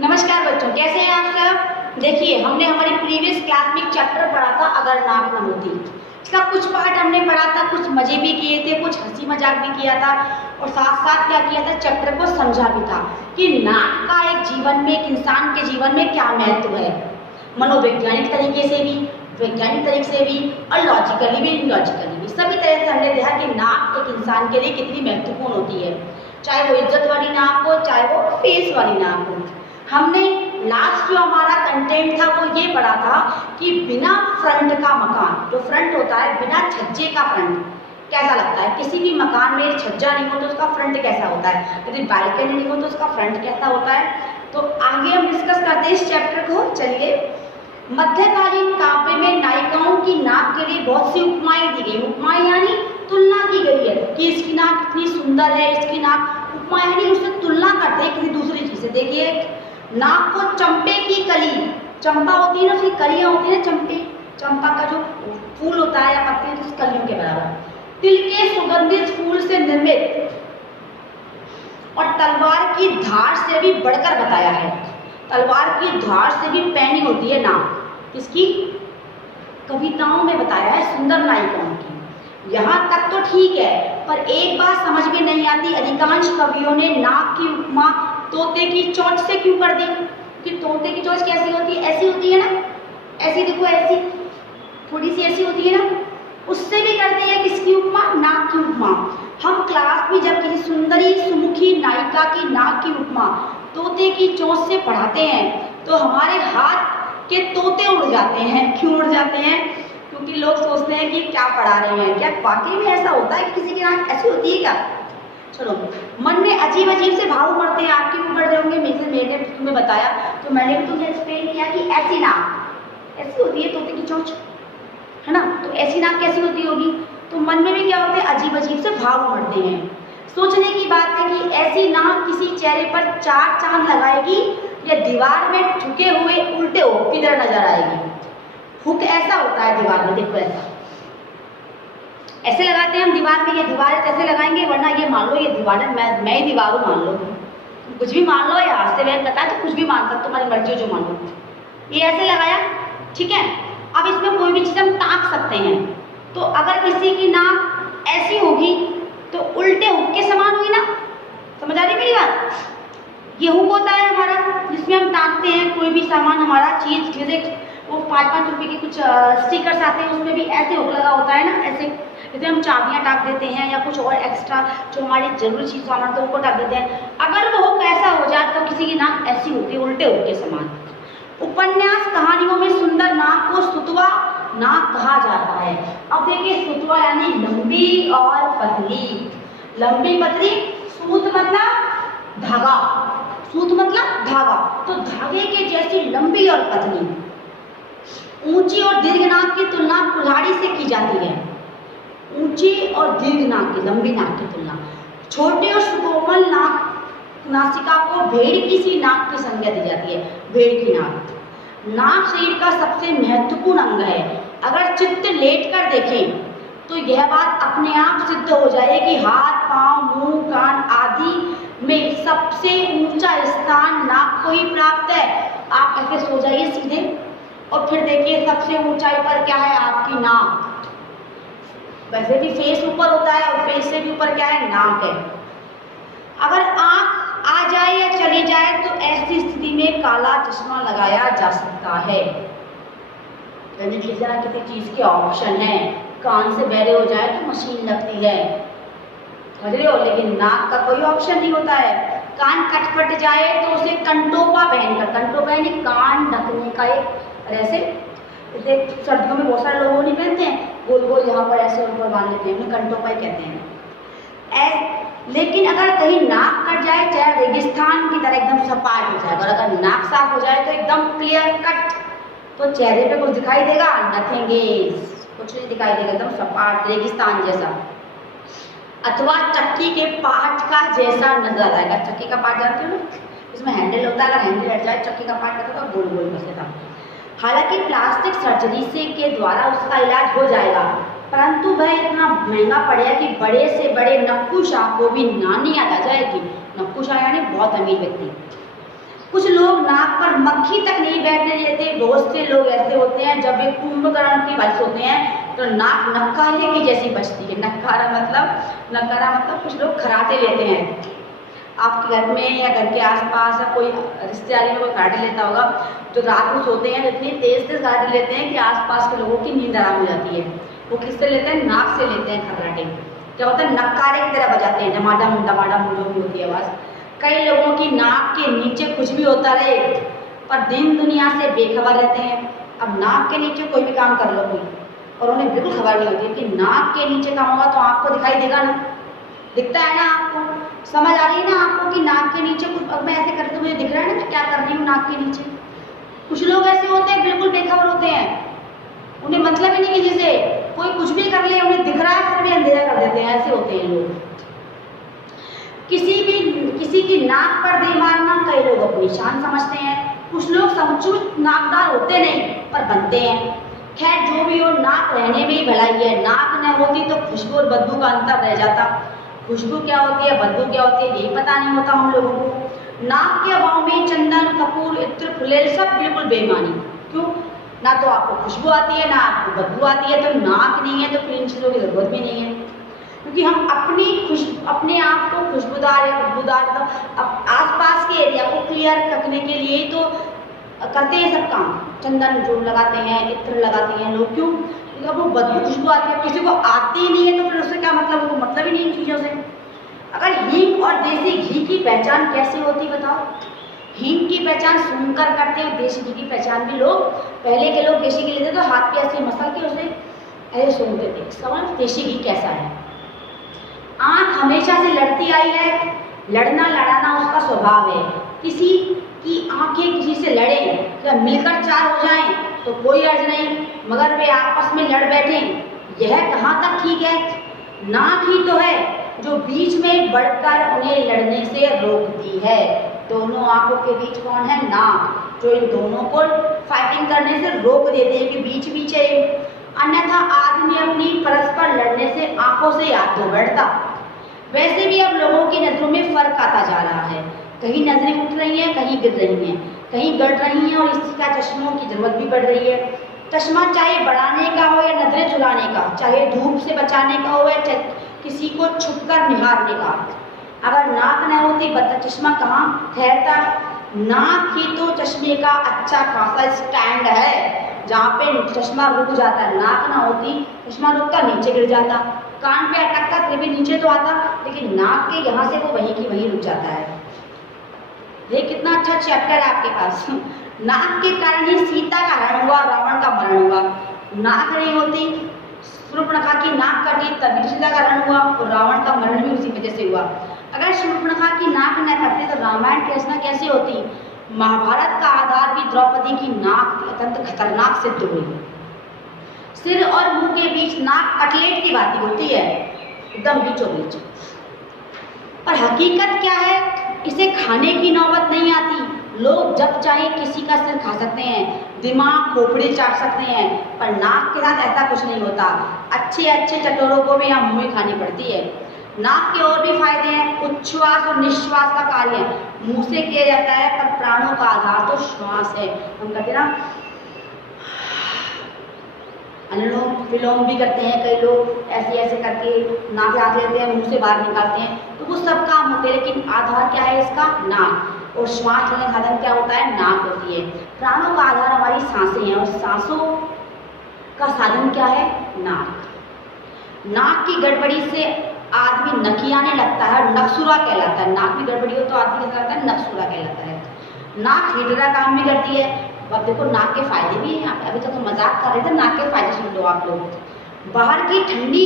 नमस्कार बच्चों, कैसे हैं आप सब। देखिए, हमने हमारी प्रीवियस क्लास में एक चैप्टर पढ़ा था अगर नाक न होती। इसका कुछ पार्ट हमने पढ़ा था, कुछ मजे भी किए थे, कुछ हंसी मजाक भी किया था और साथ साथ क्या किया था, चैप्टर को समझा भी था कि नाक का एक जीवन में, एक इंसान के जीवन में क्या महत्व है, मनोवैज्ञानिक तरीके से भी, वैज्ञानिक तरीके से भी और लॉजिकली भी, इलॉजिकली भी, सभी तरह से हमने देखा कि नाक एक इंसान के लिए कितनी महत्वपूर्ण होती है, चाहे वो इज्जत वाली नाक हो, चाहे वो फेस वाली नाक हो। हमने लास्ट जो हमारा कंटेंट था वो ये पढ़ा था कि बिना फ्रंट का मकान, जो फ्रंट होता है, बिना छज्जे का फ्रंट कैसा लगता है। किसी भी मकान में छज्जा नहीं हो तो उसका फ्रंट कैसा होता है, यदि बालकनी नहीं हो तो उसका फ्रंट कैसा होता है। तो आगे हम डिस्कस करते हैं इस चैप्टर को। चलिए, मध्यकालीन काव्य में नायिकाओं की नाक के लिए बहुत सी उपमाएं दी गई। उपमाएं यानी तुलना की गई है कि इसकी नाक कितनी सुंदर है, इसकी नाक, उपमा यानी उससे तुलना करते हैं किसी दूसरी चीज से। देखिए, नाक को चंपे की कली, चंपा होती है ना, उसकी कलियां होती है, चंपा का जो फूल होता है या पत्ते हैं, तो उस कलियों के बराबर, तिल के सुगंधित फूल से निर्मित और तलवार की धार से भी बढ़कर बताया है। तलवार की धार से भी पैनी होती है नाक, किसकी? कविताओं में बताया है सुंदर नायिकाओं की। यहाँ तक तो ठीक है, पर एक बात समझ में नहीं आती, अधिकांश कवियों ने नाक की उपमा तोते की चोंच से क्यों कर दी? कि तोते की चोंच कैसी होती है? ऐसी होती है ना, ऐसी देखो, ऐसी थोड़ी सी ऐसी होती है ना, उससे भी करते हैं किसकी उपमा? नाक की उपमा। हम क्लास में जब किसी सुंदरी सुमुखी नायिका की नाक की उपमा तोते की चोंच से पढ़ाते हैं तो हमारे हाथ के तोते उड़ जाते हैं। क्यों उड़ जाते हैं? क्योंकि लोग सोचते हैं कि क्या पढ़ा रहे हैं, क्या वाकई में ऐसा होता है कि किसी की नाक ऐसी होती है क्या? चलो, मन में अजीब अजीब से भाव उमड़ते हैं, आपके भी उमड़ रहे होंगे। मैंने तुम्हें बताया तो मैंने भी तुम्हें एक्सप्लेन किया कि ऐसी नाक ऐसी होती है तोते की चोंच, है ना। तो ऐसी नाक कैसी होती होगी? तो मन में भी क्या होते हैं, अजीब अजीब से भाव उमड़ते हैं। सोचने की बात है कि ऐसी नाक किसी चेहरे पर चार चांद लगाएगी या दीवार में झुके हुए उल्टे हो किधर नजर आएगी। हुक ऐसा होता है दीवार में, देखो ऐसे लगाते हैं हम दीवार में, ये दीवार कैसे लगाएंगे, वरना ये मान लो ये दीवार है, मैं ही दीवार हूँ मान लो, कुछ भी मान लो, या आज से मैं पता है तो कुछ भी मान सकते, तुम्हारी मर्जी जो मान लो। ये ऐसे लगाया, ठीक है। अब इसमें कोई भी चीज़ हम ताक सकते हैं। तो अगर किसी की नाक ऐसी होगी तो उल्टे हुक के समान होगी ना, समझ आ रही मेरी बात? ये हुक होता है हमारा, जिसमें हम ताकते हैं कोई भी सामान, हमारा चीज, जैसे वो 5-5 रुपए के कुछ स्टिकर्स आते हैं, उसमें भी ऐसे हुक लगा होता है ना, ऐसे जैसे हम चाबियां टाक देते हैं या कुछ और एक्स्ट्रा जो हमारी जरूरी चीज सामान तो उनको टाक देते हैं। अगर वो हुक ऐसा हो जाए तो किसी की नाक ऐसी होती है, उल्टे हुक के समान। उपन्यास कहानियों में सुंदर नाक को सुतवा नाक कहा जाता है। अब देखिए, सुतवा यानी लंबी और पतली। लंबी पतली, सूत मतलब धागा, सूत मतलब धागा, तो धागे के जैसी लंबी और पतली। ऊंची और दीर्घ नाक की तुलना कुल्हाड़ी से की जाती है। ऊंची और दीर्घ नाक की, लंबी नाक की तुलना। छोटी और सुकोमल नाक, नासिका को भेड़ की सी नाक की संज्ञा दी जाती है। भेड़ की नाक। नाक शरीर का सबसे महत्वपूर्ण अंग है। अगर चित्त लेट कर देखें तो यह बात अपने आप सिद्ध हो जाए कि हाथ, पांव, मुंह, कान आदि में सबसे ऊंचा स्थान नाक को ही प्राप्त है। आप ऐसे सो जाइए सीधे और फिर देखिए सबसे ऊंचाई पर क्या है, आपकी नाक। वैसे भी फेस ऊपर होता है और फेस से भी ऊपर क्या है, नाक है। अगर आंख आ जाए या चली जाए तो ऐसी स्थिति में काला चश्मा लगाया जा सकता है। यानी कि जरा किसी चीज के ऑप्शन है, कान से बहरे हो जाए तो मशीन लगती है, समझ रहे हो, लेकिन नाक का कोई ऑप्शन नहीं होता है। कान कट जाए तो उसे कंटोपा पहनकर, कंटोपा यानी कान ढकने का एक ऐसे, जैसे सर्दियों में बहुत सारे लोग नहीं पहनते हैं, गोल गोल यहाँ पर ऐसे ऊपर बांध लेते हैं, उन्हें कंटोपा ही कहते हैं। लेकिन अगर कहीं नाक कट जाए, चाहे रेगिस्तान की तरह एकदम सपाट हो जाए, और अगर नाक साफ हो जाए तो एकदम क्लियर कट, तो चेहरे पे कुछ दिखाई देगा? नथिंग इज, कुछ नहीं दिखाई देगा, एकदम सपाट रेगिस्तान जैसा, अथवा चक्की के पार्ट का जैसा नजर आएगा। चक्की का पार्ट जानते हो ना, इसमें हैंडल होता है, अगर हैंडल हट जाए चक्की का पार्ट होगा गोल गोल बसेगा। हालांकि प्लास्टिक सर्जरी से के द्वारा उसका इलाज हो जाएगा, परंतु वह इतना महंगा पड़ेगा कि बड़े से बड़े नक्कू शाह को भी नानी याद आ जाएगी। नक्कू शाह यानी बहुत अमीर व्यक्ति। कुछ लोग नाक पर मक्खी तक नहीं बैठने देते। बहुत से लोग ऐसे होते हैं जब वे कुंभकर्ण की वश होते हैं तो नाक नक्कारे की जैसी बचती है। नक्कारा मतलब कुछ लोग खराटे लेते हैं। आपके घर में या घर के आसपास या कोई रिश्तेदारी में कोई खराटे लेता होगा, जो रात को सोते हैं तो इतनी तेज खराटे लेते हैं कि आसपास के लोगों की नींद आराम हो जाती है। वो किससे लेते हैं? नाक से लेते हैं खराटे। क्या होता है? नक्कारे की तरह बजाते हैं, डमाडम जो भी होती है आवाज़। कई लोगों की नाक के नीचे कुछ भी होता रहे पर दिन दुनिया से बेखबर रहते हैं। अब नाक के नीचे कोई भी काम कर लो कोई, और उन्हें बिल्कुल खबर नहीं होती कि नाक के नीचे काम होगा तो आपको दिखाई देगा ना, दिखता है ना आपको, समझ आ रही है ना आपको कि नाक के नीचे कुछ। अब मैं ऐसे करते हुए दिख रहा है ना कि क्या कर रही हूँ नाक के नीचे। कुछ लोग ऐसे होते हैं बिल्कुल बेखबर होते हैं, उन्हें मतलब ही नहीं किसी से, कोई कुछ भी कर ले उन्हें दिख रहा है फिर भी अंधेरा कर देते हैं। ऐसे होते हैं लोग। किसी की नाक पर दे मारना कई लोग अपनी शान समझते हैं। कुछ लोग समुचित नाकदार होते नहीं पर बनते हैं। खैर जो भी हो, नाक रहने में ही भलाई है। नाक न होती तो खुशबू और बदबू का अंतर रह जाता। खुशबू क्या होती है, बदबू क्या होती है, यही पता नहीं होता हम लोगों को। नाक के अभाव में चंदन, कपूर, इत्र, फुलेल सब बिल्कुल बेईमानी। क्यों? ना तो आपको खुशबू आती है ना आपको बदबू आती है, तो नाक नहीं है तो फिर इन चीज़ों की जरूरत भी नहीं है। क्योंकि हम अपने आप को खुशबूदार या बदबूदार आसपास के एरिया को क्लियर रखने के लिए तो करते हैं सब काम। चंदन जो लगाते हैं, इत्र लगाते हैं लोग। क्यों? क्योंकि वो बदबू खुशबू आती है, किसी को आती ही नहीं है तो फिर उससे क्या मतलब, वो मतलब ही नहीं इन चीज़ों से। अगर हींग और देसी घी की पहचान कैसे होती बताओ? हींग की पहचान सूंघकर करते हैं, देसी घी की पहचान भी लोग, पहले के लोग देसी घी लेते तो हाथ पे ऐसे मसल के उसे ऐसे सूंघते थे। इसका मतलब देसी घी कैसा है। आँख हमेशा से लड़ती आई है, लड़ना लड़ाना उसका स्वभाव है। किसी की आंखें किसी से लड़े या मिलकर चार हो जाएं तो कोई अर्ज नहीं, मगर वे आपस में लड़ बैठें यह कहाँ तक ठीक है। नाक ही तो है जो बीच में बढ़कर उन्हें लड़ने से रोकती है। दोनों आंखों के बीच कौन है? नाक, जो इन दोनों को फाइटिंग करने से रोक देते हैं कि बीच बीच है। अन्यथा आदमी अपनी परस्पर लड़ने से आंखों से याद तो बढ़ता। वैसे भी अब लोगों की नजरों में फर्क आता जा रहा है। कहीं नजरें उठ रही हैं, कहीं गिर रही हैं, कहीं गड़ रही हैं और इसी का चश्मों की जरूरत भी बढ़ रही है। चश्मा चाहे बढ़ाने का हो या नजरें चुराने का, चाहे धूप से बचाने का हो या किसी को छुपकर निहारने का। अगर नाक न होती बता चश्मा कहाँ ठहरता। नाक ही तो चश्मे का अच्छा खासा स्टैंड है जहाँ पे चश्मा रुक जाता है। नाक ना होती चश्मा रुकता, नीचे गिर जाता, कान पे अटकता फिर भी नीचे तो आता, लेकिन नाक के यहाँ से वो वहीं की वहीं रुक जाता है। ये कितना अच्छा चैप्टर है आपके पास। नाक के कारण ही सीता का हरण हुआ, रावण का मरण हुआ। नाक नहीं होती, शूर्पणखा की नाक कटी तभी सीता का हरण हुआ और रावण का मरण भी उसी वजह से हुआ। अगर शूर्पणखा की नाक न कटती तो रामायण की रचना कैसे होती। महाभारत का आधार भी द्रौपदी की नाक थी, अत्यंत खतरनाक सिद्ध हुई। सिर और मुंह के बीच नाक कटलेट की बात होती है, एकदम बीचों बीच। और हकीकत क्या है, इसे खाने की नौबत नहीं आती। लोग जब चाहे किसी का सिर खा सकते हैं, दिमाग खोपड़ी चाट सकते हैं, पर नाक के साथ ऐसा कुछ नहीं होता। अच्छे अच्छे चटोरों को भी यहाँ मुँह खानी पड़ती है। नाक के और भी फायदे हैं। उच्छ्वास और निश्वास का कार्य मुंह से किया जाता है, पर प्राणों का आधार तो श्वास है। हम कहते हैं ना, अनुलोम विलोम भी करते हैं कई लोग, ऐसे ऐसे करके नाक हाथ लेते हैं, मुंह से बाहर निकालते हैं, तो वो सब काम होते हैं। लेकिन आधार क्या है इसका? नाक। और श्वास लेने का साधन क्या होता है? नाक होती है। प्राणों का आधार हमारी सांसें हैं और सांसों का साधन क्या है? नाक। नाक की गड़बड़ी से आदमी नकियाने लगता है, नक्सुरा कहलाता है। नाक में गड़बड़ी हो तो आदमी क्या कहलाता है? नक्सुरा कहलाता है। नाक हीटरा काम भी करती है। अब देखो नाक के फायदे भी हैं। अभी तक तो मजाक कर रहे थे, नाक के फायदे सुन लो आप लोग। बाहर की ठंडी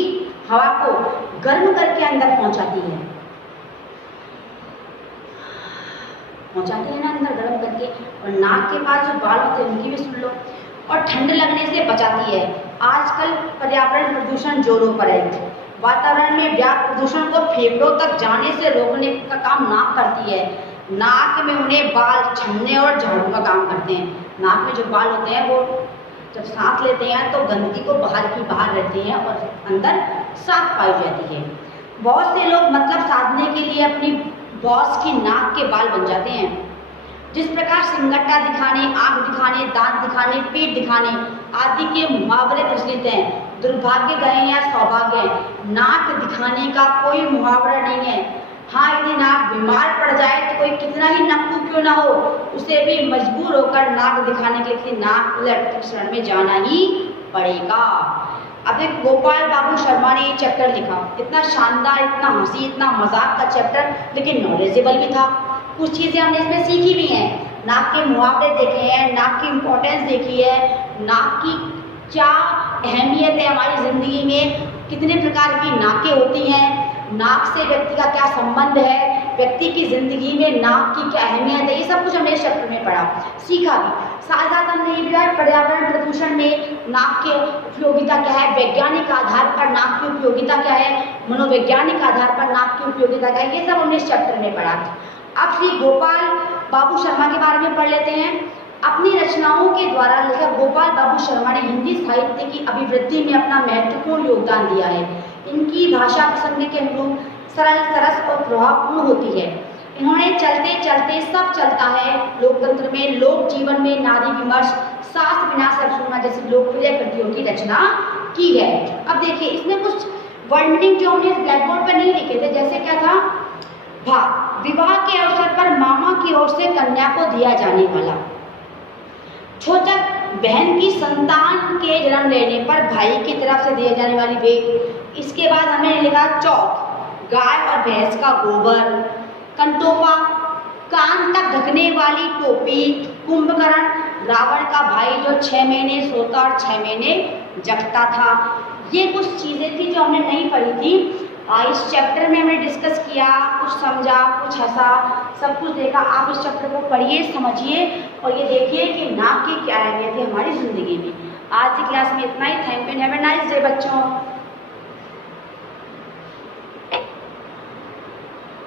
हवा को गर्म करके अंदर पहुंचाती है, ना अंदर गर्म करके। और नाक के पास जो बाल होते हैं उनकी भी सुन लो। और ठंड लगने से बचाती है। आजकल पर्यावरण प्रदूषण जोरों पर है। वातावरण में व्याप्त प्रदूषण को फेफड़ों तक जाने से रोकने का काम नाक करती है। नाक में उन्हें बाल छन्ने और झाड़ू का काम करते हैं। नाक में जो बाल होते हैं वो जब सांस लेते हैं तो गंदगी को बाहर की बाहर रहते हैं और अंदर साफ पाई जाती है। बहुत से लोग मतलब साधने के लिए अपनी बॉस की नाक के बाल बन जाते हैं। जिस प्रकार सिंगट्टा दिखाने, आंख दिखाने, दांत दिखाने, पेट दिखाने आदि के मुहावरे प्रचलित हैं, दुर्भाग्य गए या सौभाग्य, नाक दिखाने का कोई मुहावरा नहीं है। हाँ, यदि नाक बीमार पड़ जाए तो कोई कितना ही नक्कू क्यों ना हो, उसे भी मजबूर होकर नाक दिखाने के लिए नाक उलट शरण में जाना ही पड़ेगा। अब एक गोपाल बाबू शर्मा ने ये चैप्टर लिखा, इतना शानदार, इतना हंसी, इतना मजाक का चैप्टर, लेकिन नॉलेजेबल भी था। कुछ चीज़ें हमने इसमें सीखी भी हैं, नाक के मुहावरे देखे हैं, नाक की इम्पोर्टेंस देखी है, नाक की क्या अहमियत है हमारी ज़िंदगी में, कितने प्रकार की नाकें होती हैं, नाक से व्यक्ति का क्या संबंध है, व्यक्ति की ज़िंदगी में नाक की क्या अहमियत है, ये सब कुछ हमने इस चैप्टर में पढ़ा, सीखा भी। साथ साथ हमने ये भी पढ़ा पर्यावरण प्रदूषण में नाक की उपयोगिता क्या है, वैज्ञानिक आधार पर नाक की उपयोगिता क्या है, मनोवैज्ञानिक आधार पर नाक की उपयोगिता क्या है, ये सब हमने इस चैप्टर में पढ़ा। अब श्री गोपाल बाबू शर्मा के बारे में पढ़ लेते हैं। अपनी रचनाओं के द्वारा लेखक गोपाल बाबू शर्मा ने हिंदी साहित्य की अभिवृद्धि में अपना महत्वपूर्ण योगदान दिया है। इनकी भाषा प्रसंग के अनुरूप सरल, सरस और प्रभावपूर्ण होती है। इन्होंने चलते चलते सब चलता है, लोकतंत्र में, लोक जीवन में, नारी विमर्श, शास्त्र विनाश और सुनना जैसी लोकप्रिय कृतियों की रचना की है। अब देखिए, इसमें कुछ वर्ड मीनिंग जो हमने ब्लैक बोर्ड पर नहीं लिखे थे, जैसे क्या था, विवाह के अवसर पर मामा की ओर से कन्या को दिया जाने वाला, छोचक बहन की संतान के जन्म लेने पर भाई की तरफ से दिए जाने वाली भेंट। इसके बाद हमें लिखा चौथ, गाय और भैंस का गोबर, कंटोपा, कान तक ढकने वाली टोपी, कुंभकर्ण, रावण का भाई जो 6 महीने सोता और 6 महीने जगता था। ये कुछ चीज़ें थी जो हमने नहीं पढ़ी थी। इस चैप्टर में हमने डिस्कस किया, कुछ समझा, कुछ हंसा, सब कुछ देखा। आप इस चैप्टर को पढ़िए, समझिए और ये देखिए कि नाक की क्या अहमियत है हमारी ज़िंदगी में। आज की क्लास में इतना ही। Thank you, have a nice day बच्चों।